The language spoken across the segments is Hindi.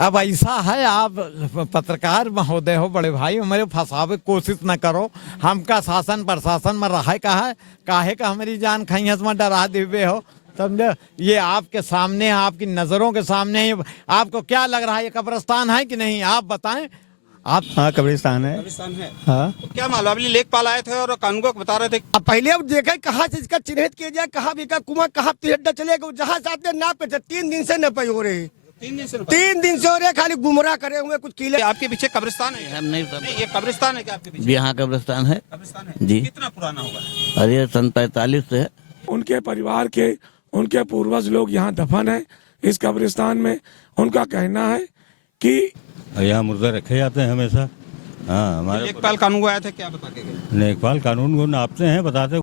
अब ऐसा है, आप पत्रकार महोदय हो, बड़े भाई, हमारे फंसावे की कोशिश न करो। हमका शासन प्रशासन में रहा काहे का हमारी जान खाई में डरा देवे हो, समझे। ये आपके सामने, आपकी नजरों के सामने, आपको क्या लग रहा है ये कब्रिस्तान है कि नहीं, आप बताएं। आप हाँ कब्रिस्तान है। कब्रिस्तान है। हाँ तो क्या मालूम, अभी लेखपाल आए थे और कानून को बता रहे थे। अब पहले अब देखे कहाँ से इसका चिन्हित किया जाए, कहाँ भी का कुआं, कहाँ तिहड्डा चलेगा, जहाँ जाते ना पे 3 दिन से न पे हो रहे, 3 दिन से हो रहे, खाली गुमराह करे हुए कुछ किले। आपके पीछे कब्रिस्तान है? हम नहीं नहीं, ये कब्रिस्तान है क्या आपके पीछे? जी हाँ कब्रिस्तान है। कब्रिस्तान है जी। कितना पुराना होगा? अरे सन 45 से है। उनके परिवार के, उनके पूर्वज लोग यहाँ दफन है इस कब्रिस्तान में। उनका कहना है कि यहाँ मुर्दे रखे जाते हैं हमेशा। हाँ हमारे लेखपाल कानून को आए थे, क्या बता के गए? लेखपाल कानून को नापते हैं, बताते।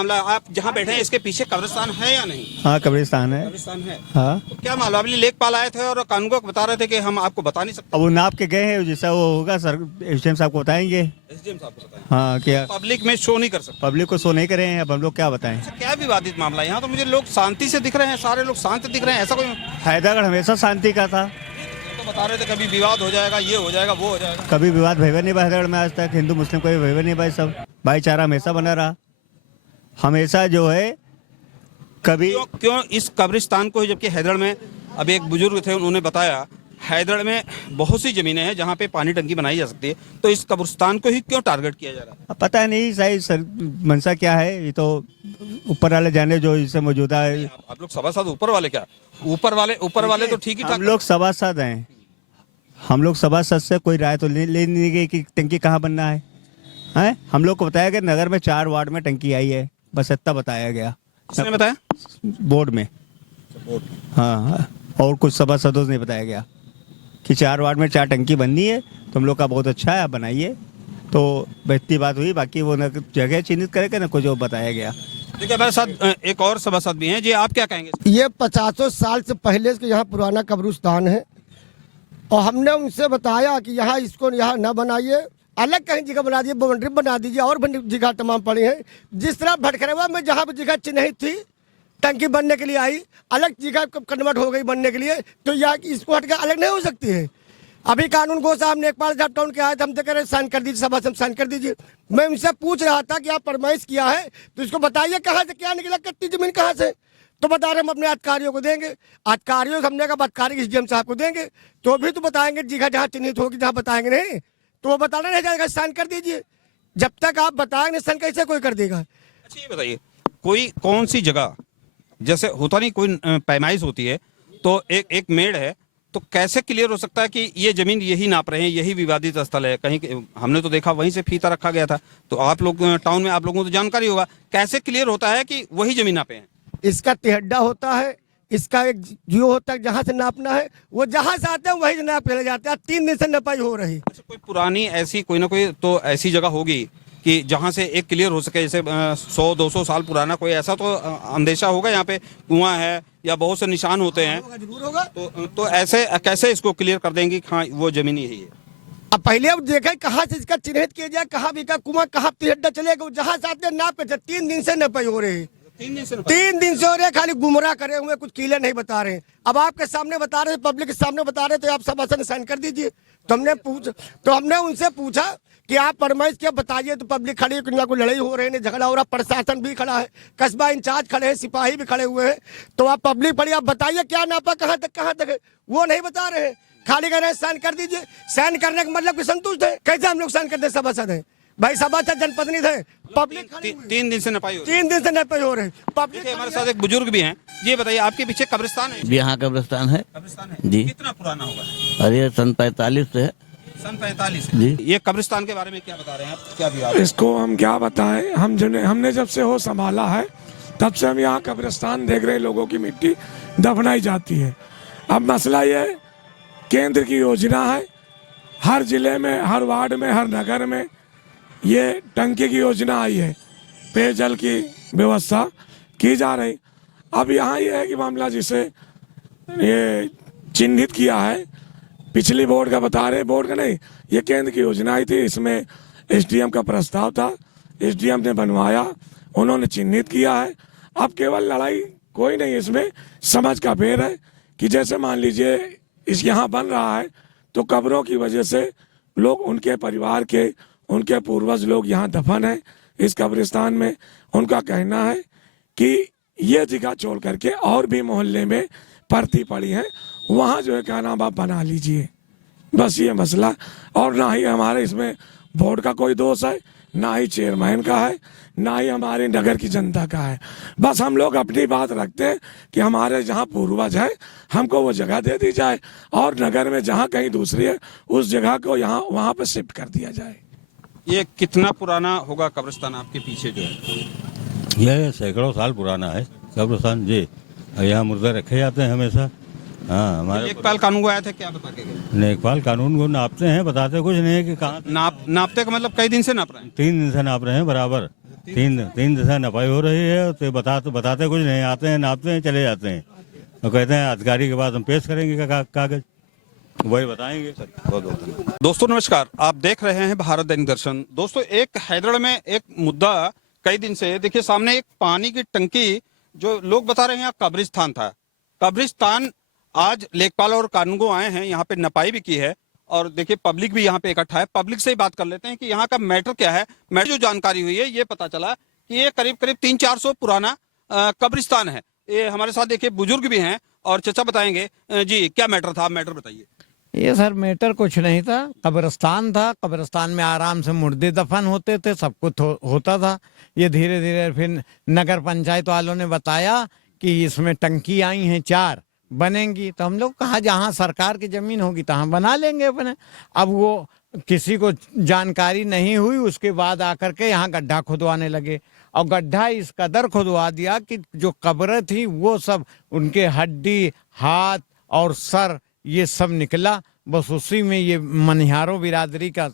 मामला आप जहाँ बैठे हैं इसके पीछे कब्रिस्तान है या नहीं? हाँ कब्रिस्तान है। कब्रिस्तान है। हाँ तो क्या मालूम, अभी लेखपाल आए थे और कानून को बता रहे थे कि हम आपको बता नहीं सकते। अब वो नाप के गए हैं, जैसा वो होगा सर एसडीएम साहब को बताएंगे। एसडीएम साहब को बताएं। हाँ क्या पब्लिक में शो नहीं कर सकते। पब्लिक को शो नहीं करे हैं, अब हम लोग क्या बताएं। क्या विवादित मामला है? यहाँ तो मुझे लोग शांति से दिख रहे हैं, सारे लोग शांत दिख रहे हैं, ऐसा कोई? हैदरागढ़ हमेशा शांति का था। तो बता रहे थे कभी विवाद हो जाएगा, ये हो जाएगा, वो हो जाएगा। कभी विवाद भयवे नहीं हैदरागढ़ में आज तक, हिंदू मुस्लिम कोई भयवे नहीं भाई, सब भाईचारा हमेशा बना रहा। हमेशा जो है कभी क्यों इस कब्रिस्तान को, जबकि हैदराबाद में अब एक बुजुर्ग थे उन्होंने बताया हैदराबाद में बहुत सी जमीनें हैं जहाँ पे पानी टंकी बनाई जा सकती है, तो इस कब्रिस्तान को ही क्यों टारगेट किया जा रहा है? अब पता नहीं सही सर मंशा क्या है, ये तो ऊपर वाले जाने जो इससे मौजूदा है। आप लोग सभासद ऊपर वाले क्या? ऊपर वाले तो ठीक ही ठाक। हम लोग सभासद हैं, हम लोग सभासद से कोई राय तो ले नहीं गई कि टंकी कहाँ बनना है। हैं हम लोग को बताया गया नगर में 4 वार्ड में टंकी आई है, बस इतना बताया गया। किसने बताया? बोर्ड में। हाँ और कुछ सभासदों से नहीं बताया गया कि 4 वार्ड में 4 टंकी बननी है, तो हम लोग का बहुत अच्छा है, आप बनाइए। तो इतनी बात हुई, बाकी वो न जगह चिन्हित करेगा, ना कुछ और बताया गया। देखिए हमारे साथ एक और सभासद भी हैं जी, आप क्या कहेंगे? ये 50 साल से पहले से यहाँ पुराना कब्रिस्तान है, और हमने उनसे बताया कि यहाँ इसको यहाँ न बनाइए, अलग कहीं जगह बना दीजिए, बाउंड्री बना दीजिए, और जगह तमाम पड़ी है। जिस तरह भटखरवा में जहाँ पर जगह चिन्हित थी टंकी बनने के लिए आई, अलग जगह कन्वर्ट हो गई बनने के लिए, तो यहाँ इसको हट के अलग नहीं हो सकती है। अभी कानून गो साहब नेकपाल साहब टाउन के आए थे, हम तो कह रहे साइन कर दीजिए, सभा से साइन कर दीजिए। मैं उनसे पूछ रहा था कि आप फरमाइश किया है तो इसको बताइए कहाँ से क्या निकला, कितनी जमीन कहाँ से, तो बता रहे हम अपने अधिकारियों को देंगे। अधिकारियों हमने कहा अधिकारी एसडीएम साहब को देंगे, तो भी तो बताएंगे जगह जहाँ चिन्हित होगी, जहाँ बताएंगे नहीं तो वो बताना नहीं जाएगा, साइन कर दीजिए। जब तक आप बताएंगे साइन कैसे कोई कर देगा? अच्छा ये बताइए, कोई कौन सी जगह, जैसे होता नहीं कोई पैमाइश होती है, तो एक मेड़ है, तो कैसे क्लियर हो सकता है कि ये जमीन यही नाप रहे हैं, यही विवादित स्थल है? कहीं हमने तो देखा वहीं से फीता रखा गया था, तो आप लोग टाउन में, आप लोगों को तो जानकारी होगा, कैसे क्लियर होता है कि वही जमीन नापे हैं? इसका तिहड्डा होता है, इसका एक जियो होता है, जहाँ से नापना है वो जहाँ से आते हैं वही से नाप ले जाते हैं। 3 दिन से नपाई हो रही। अच्छा कोई पुरानी ऐसी कोई ना कोई तो ऐसी जगह होगी कि जहाँ से एक क्लियर हो सके, जैसे 100-200 साल पुराना कोई ऐसा तो अंदेशा होगा यहाँ पे कुआं है या बहुत से निशान होते हैं, जरूर होगा। तो ऐसे कैसे इसको क्लियर कर देंगे कि हाँ वो जमीन यही है? अब पहले अब देखे कहाँ से इसका चिन्हित किया जाए, कहाँ भी का कुआं, कहाँ तिहड्डा चलेगा, जहाँ से आते ना पे 3 दिन से नपाई हो रही। 3 दिन से हो रहे, खाली गुमराह करे हुए, कुछ किले नहीं बता रहे। अब आपके सामने बता रहे, पब्लिक के सामने बता रहे, तो आप सभासद साइन कर दीजिए। तो हमने उनसे पूछा कि आप फरमाइश क्या बताइए, तो पब्लिक खड़ी, कुछ ना कुछ लड़ाई हो रही है, झगड़ा हो रहा, प्रशासन भी खड़ा है, कस्बा इंचार्ज खड़े हैं, सिपाही भी खड़े हुए हैं, तो आप पब्लिक पड़ी, आप बताइए क्या नापा, कहाँ तक है, वो नहीं बता रहे हैं। खाली कह रहे हैं साइन कर दीजिए। साइन करने का मतलब कि संतुष्ट है? कैसे हम लोग साइन करते सभासद है भाई? सभासद जनप्रतिनिधि थे, पब्लिक 3 दिन से नपाई हो रही। 3 दिन से नपाई हो रहे पब्लिक। हमारे साथ एक बुजुर्ग भी हैं, ये बताइए आपके पीछे कब्रिस्तान है? जी हाँ कब्रिस्तान है। कब्रिस्तान है जी। कितना पुराना होगा? अरे सन 45 से है। सन 45 जी। ये कब्रिस्तान के बारे में क्या बता रहे हैं आप, क्या विवाद? इसको हम क्या बताएं, हमने जब से हो संभाला है तब से हम यहाँ कब्रिस्तान देख रहे, लोगों की मिट्टी दफनाई जाती है। अब मसला ये है, केंद्र की योजना है, हर जिले में, हर वार्ड में, हर नगर में ये टंकी की योजना आई है, पेयजल की व्यवस्था की जा रही। अब यहाँ ये है कि मामला जिसे ये चिन्हित किया है, पिछली बोर्ड का बता रहे, बोर्ड का नहीं, ये केंद्र की योजना आई थी, इसमें एसडीएम का प्रस्ताव था, एसडीएम ने बनवाया, उन्होंने चिन्हित किया है। अब केवल लड़ाई कोई नहीं, इसमें समझ का फेर है कि जैसे मान लीजिए इस यहाँ बन रहा है तो कब्रों की वजह से लोग, उनके परिवार के, उनके पूर्वज लोग यहाँ दफन है इस कब्रिस्तान में। उनका कहना है कि ये जगह छोड़ करके और भी मोहल्ले में परती पड़ी है, वहाँ जो है क्या नाम आप बना लीजिए, बस ये मसला। और ना ही हमारे इसमें बोर्ड का कोई दोष है, ना ही चेयरमैन का है, ना ही हमारे नगर की जनता का है। बस हम लोग अपनी बात रखते हैं कि हमारे जहाँ पूर्वज है हमको वो जगह दे दी जाए, और नगर में जहाँ कहीं दूसरी है उस जगह को यहाँ वहाँ पर शिफ्ट कर दिया जाए। ये कितना पुराना होगा कब्रिस्तान आपके पीछे जो है? यह सैकड़ों साल पुराना है कब्रिस्तान जी। और यहाँ मुर्दे रखे जाते हैं हमेशा। हाँ, हमारे लेखपाल कानून को आए थे, क्या बता के गए? लेखपाल कानून को नापते हैं, बताते कुछ नहीं है कि कहाँ। नापते का मतलब कई दिन से नाप रहे हैं? 3 दिन से नाप रहे हैं बराबर। तीन दिन से नपाई हो रही है, तो बताते कुछ नहीं, आते हैं नापते हैं चले जाते हैं और कहते हैं अधिकारी के बाद हम पेश करेंगे कागज, वही बताएंगे। बहुत बहुत धन्यवाद। दोस्तों नमस्कार, आप देख रहे हैं भारत दैनिक दर्शन। दोस्तों एक हैदर में एक मुद्दा कई दिन से, देखिए सामने एक पानी की टंकी, जो लोग बता रहे हैं यहाँ कब्रिस्तान था। कब्रिस्तान आज लेखपाल और कानूनगो आए हैं, यहाँ पे नपाई भी की है, और देखिए पब्लिक भी यहाँ पे इकट्ठा है। पब्लिक से ही बात कर लेते हैं कि यहाँ का मैटर क्या है। मैटर जो जानकारी हुई है ये पता चला कि ये करीब 300-400 पुराना कब्रिस्तान है। ये हमारे साथ देखिए बुजुर्ग भी हैं और चचा बताएंगे। जी क्या मैटर था, मैटर बताइए। ये सर मैटर कुछ नहीं था, कब्रिस्तान था। कब्रिस्तान में आराम से मुर्दे दफन होते थे, सब कुछ होता था। ये धीरे धीरे फिर नगर पंचायत वालों ने बताया कि इसमें टंकी आई हैं 4 बनेंगी, तो हम लोग कहा जहाँ सरकार की जमीन होगी तहाँ बना लेंगे अपने। अब वो किसी को जानकारी नहीं हुई, उसके बाद आकर के यहाँ गड्ढा खुदवाने लगे, और गड्ढा इस कदर खुदवा दिया कि जो कब्र थी वो सब, उनके हड्डी, हाथ और सर ये सब निकला। बस उसी में ये मनिहारों बिरादरी का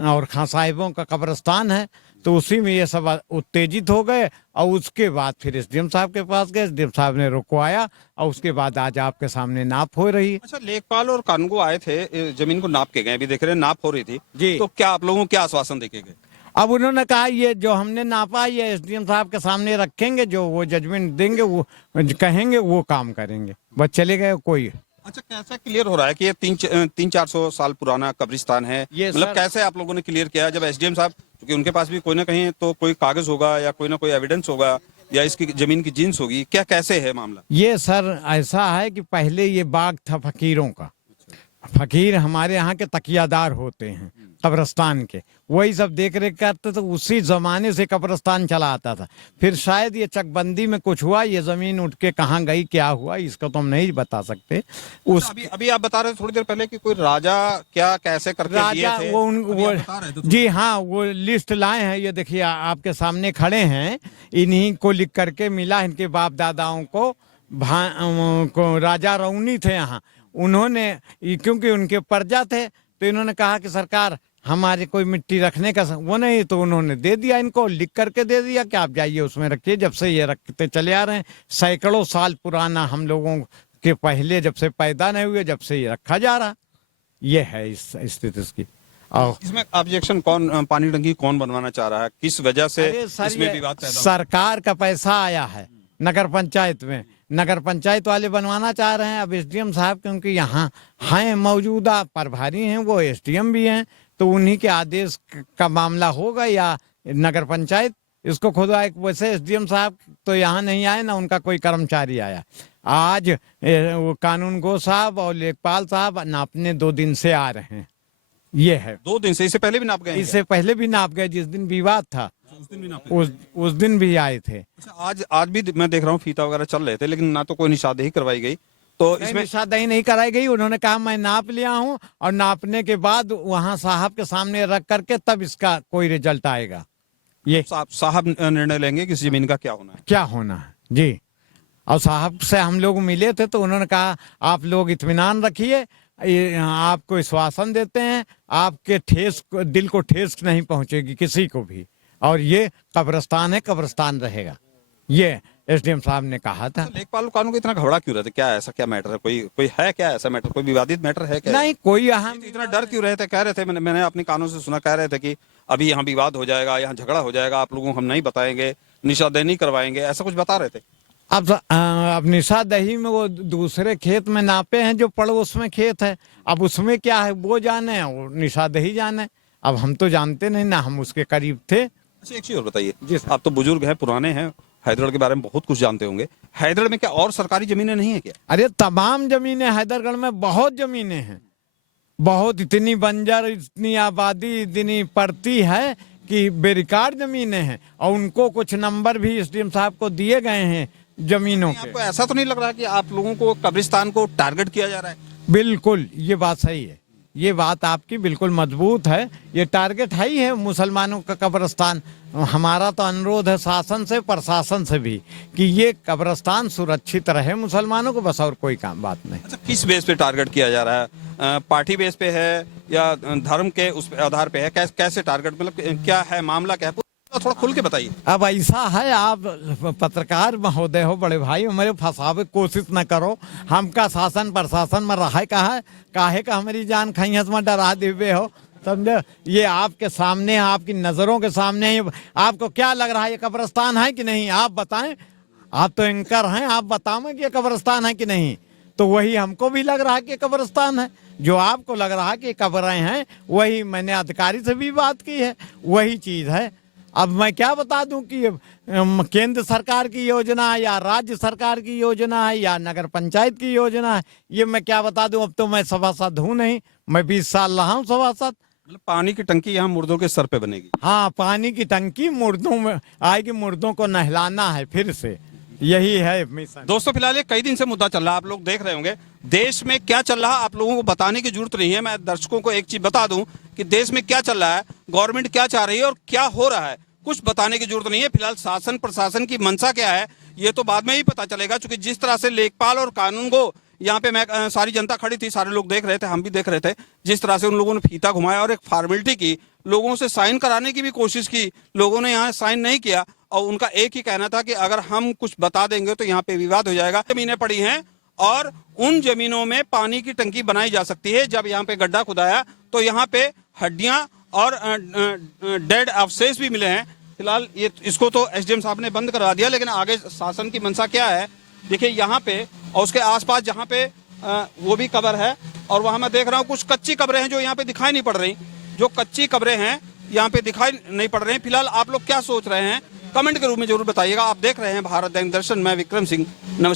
और खां साहिबों का कब्रिस्तान है, तो उसी में ये सब उत्तेजित हो गए। और उसके बाद फिर एसडीएम साहब के पास गए, एसडीएम साहब ने रुकवाया, और उसके बाद आज आपके सामने नाप हो रही है। अच्छा, लेखपाल और कानूनगो आए थे, जमीन को नाप के गए, अभी देख रहे हैं नाप हो रही थी जी। तो क्या आप लोगों को क्या आश्वासन देके गए? अब उन्होंने कहा ये जो हमने नापा ये एसडीएम साहब के सामने रखेंगे, जो वो जजमेंट देंगे वो कहेंगे वो काम करेंगे, बस चले गए कोई। अच्छा, कैसे क्लियर हो रहा है कि ये 300-400 साल पुराना कब्रिस्तान है? ये मतलब सर- कैसे आप लोगों ने क्लियर किया जब एसडीएम साहब, क्योंकि उनके पास भी कोई ना कहीं तो कोई कागज होगा या कोई ना कोई एविडेंस होगा या इसकी जमीन की जिन्स होगी, क्या कैसे है मामला? ये सर ऐसा है कि पहले ये बाग था फकीरों का। फकीर हमारे यहाँ के तकियादार होते हैं कब्रिस्तान के, वही सब देख रेख करते थे। उसी जमाने से कब्रिस्तान चला आता था। फिर शायद ये चकबंदी में कुछ हुआ, ये जमीन उठ के कहाँ गई, क्या हुआ, इसको तो हम नहीं बता सकते। उस अभी आप बता रहे थे थोड़ी देर पहले कि कोई राजा क्या कैसे करके दिए राजा थे? वो अभी आप बता रहे थे जी हाँ, वो लिस्ट लाए हैं, ये देखिए आपके सामने खड़े हैं। इन्हीं को लिख करके मिला, इनके बाप दादाओं को राजा रौनी थे यहाँ, उन्होंने क्योंकि उनके प्रजा थे तो इन्होंने कहा कि सरकार हमारे कोई मिट्टी रखने का वो नहीं, तो उन्होंने दे दिया, इनको लिख करके दे दिया कि आप जाइए उसमें रखिए। जब से ये रखते चले आ रहे हैं, सैकड़ों साल पुराना, हम लोगों के पहले जब से पैदा नहीं हुए जब से ये रखा जा रहा। ये है इस स्थिति इसकी। और इसमें ऑब्जेक्शन कौन, पानी टंकी कौन बनवाना चाह रहा है, किस वजह से अरे सर, इसमें ये विवाद पैदा हुआ? सरकार का पैसा आया है नगर पंचायत में, नगर पंचायत वाले बनवाना चाह रहे हैं। अब एसडीएम साहब क्योंकि यहाँ हैं, मौजूदा प्रभारी हैं, वो एसडीएम भी हैं, तो उन्हीं के आदेश का मामला होगा या नगर पंचायत इसको खुदवाए। वैसे एसडीएम साहब तो यहाँ नहीं आए, ना उनका कोई कर्मचारी आया। आज वो कानूनगो साहब और लेखपाल साहब नापने 2 दिन से आ रहे हैं। ये है 2 दिन से, इससे पहले भी नाप गए हैं इससे पहले भी नाप गए, जिस दिन विवाद था क्या? उस दिन भी नाप गए? उस दिन भी आए थे। अच्छा, आज भी मैं देख रहा हूँ फीता वगैरह चल रहे थे, लेकिन ना तो कोई निशानदेही करवाई गई, तो इसमें निशानदेही नहीं कराई गई। उन्होंने कहा मैं नाप लिया हूँ, और नापने के बाद वहाँ साहब के सामने रख करके तब इसका कोई रिजल्ट आएगा। ये साहब निर्णय लेंगे कि इस जमीन का क्या होना है। क्या होना है जी। और साहब से हम लोग मिले थे तो उन्होंने कहा आप लोग इत्मीनान रखिए, आपको आश्वासन देते हैं, आपके दिल को ठेस नहीं पहुंचेगी किसी को भी, और ये कब्रिस्तान है, कब्रिस्तान रहेगा। ये एसडीएम साहब ने कहा था। लेखपाल कानून को इतना घबरा क्यों रहते, क्या ऐसा क्या मैटर है, कोई है क्या ऐसा मैटर, कोई विवादित मैटर है क्या? नहीं, कोई अहम इतना डर क्यों रहे थे? कह रहे थे, मैंने अपने कानों से सुना, कह रहे थे कि अभी यहाँ विवाद हो जाएगा, यहाँ झगड़ा हो जाएगा, आप लोगों को हम नहीं बताएंगे, निशानदेही नहीं करवाएंगे, ऐसा कुछ बता रहे थे। अब निशादही में वो दूसरे खेत में नापे हैं जो पड़ोस में खेत है, अब उसमें क्या है वो जाने और निशादही जाने। अब हम तो जानते नहीं ना, हम उसके करीब थे। अच्छा एक चीज और बताइए, जी सर। आप तो बुजुर्ग हैं, पुराने हैं, हैदरगढ़ के बारे में बहुत कुछ जानते होंगे। हैदरगढ़ में क्या और सरकारी जमीनें नहीं है क्या? अरे तमाम जमीनें हैदरगढ़ में बहुत जमीनें हैं, बहुत, इतनी बंजर, इतनी आबादी, इतनी पड़ती है कि बेरिकार्ड जमीनें हैं और उनको कुछ नंबर भी एसडीएम साहब को दिए गए हैं जमीनों के। आपको ऐसा तो नहीं लग रहा कि आप लोगों को कब्रिस्तान को टारगेट किया जा रहा है? बिल्कुल, ये बात सही है, ये बात आपकी बिल्कुल मजबूत है। ये टारगेट है ही है मुसलमानों का कब्रिस्तान। हमारा तो अनुरोध है शासन से, प्रशासन से भी कि ये कब्रिस्तान सुरक्षित रहे मुसलमानों को, बस और कोई काम बात नहीं। अच्छा किस बेस पे टारगेट किया जा रहा है? पार्टी बेस पे है या धर्म के उस आधार पे है? कैसे टारगेट, मतलब क्या है मामला, क्या है? थोड़ा खुल के बताइए। अब ऐसा है, आप पत्रकार महोदय हो, बड़े भाई, मेरे फंसावे की कोशिश न करो। हमका शासन प्रशासन में रहा काहे का हमारी जान खैहस में डरा दिवे हो, समझे? ये आपके सामने, आपकी नजरों के सामने, आपको क्या लग रहा है ये कब्रिस्तान है कि नहीं? आप बताएं, आप तो एंकर हैं, आप बताओ कि ये कब्रिस्तान है कि नहीं। तो वही हमको भी लग रहा है कि कब्रिस्तान है, जो आपको लग रहा है कि कब्रें हैं, वही मैंने अधिकारी से भी बात की है, वही चीज है। अब मैं क्या बता दूं कि केंद्र सरकार की योजना है या राज्य सरकार की योजना है या नगर पंचायत की योजना है, ये मैं क्या बता दूं। अब तो मैं सभासद हूं नहीं, मैं 20 साल रहा हूं सभासद। मतलब पानी की टंकी यहाँ मुर्दों के सर पे बनेगी? हाँ, पानी की टंकी मुर्दों में आएगी, मुर्दों को नहलाना है फिर से, यही है मिशन। दोस्तों फिलहाल ये कई दिन से मुद्दा चल रहा है, आप लोग देख रहे होंगे। देश में क्या चल रहा है आप लोगों को बताने की जरूरत नहीं है। मैं दर्शकों को एक चीज बता दूं कि देश में क्या चल रहा है, गवर्नमेंट क्या चाह रही है और क्या हो रहा है, कुछ बताने की जरूरत नहीं है। फिलहाल शासन प्रशासन की मंशा क्या है ये तो बाद में ही पता चलेगा, क्योंकि जिस तरह से लेखपाल और कानून को यहाँ पे, मैं सारी जनता खड़ी थी, सारे लोग देख रहे थे, हम भी देख रहे थे, जिस तरह से उन लोगों ने फीता घुमाया और एक फॉर्मेलिटी की, लोगों से साइन कराने की भी कोशिश की, लोगों ने यहाँ साइन नहीं किया और उनका एक ही कहना था कि अगर हम कुछ बता देंगे तो यहाँ पे विवाद हो जाएगा। जमीनें पड़ी हैं और उन जमीनों में पानी की टंकी बनाई जा सकती है। जब यहाँ पे गड्ढा खुदाया तो यहाँ पे हड्डियां और डेड अवशेष भी मिले हैं। फिलहाल ये इसको तो एसडीएम साहब ने बंद करवा दिया, लेकिन आगे शासन की मंशा क्या है देखिए। यहाँ पे और उसके आसपास जहाँ पे वो भी कब्र है और वहाँ मैं देख रहा हूँ कुछ कच्ची कब्रें हैं जो यहाँ पे दिखाई नहीं पड़ रही, जो कच्ची कब्रें हैं यहाँ पे दिखाई नहीं पड़ रही हैं। फिलहाल आप लोग क्या सोच रहे हैं कमेंट के रूप में जरूर बताइएगा। आप देख रहे हैं भारत दैनिक दर्शन, मैं विक्रम सिंह, नमस्कार।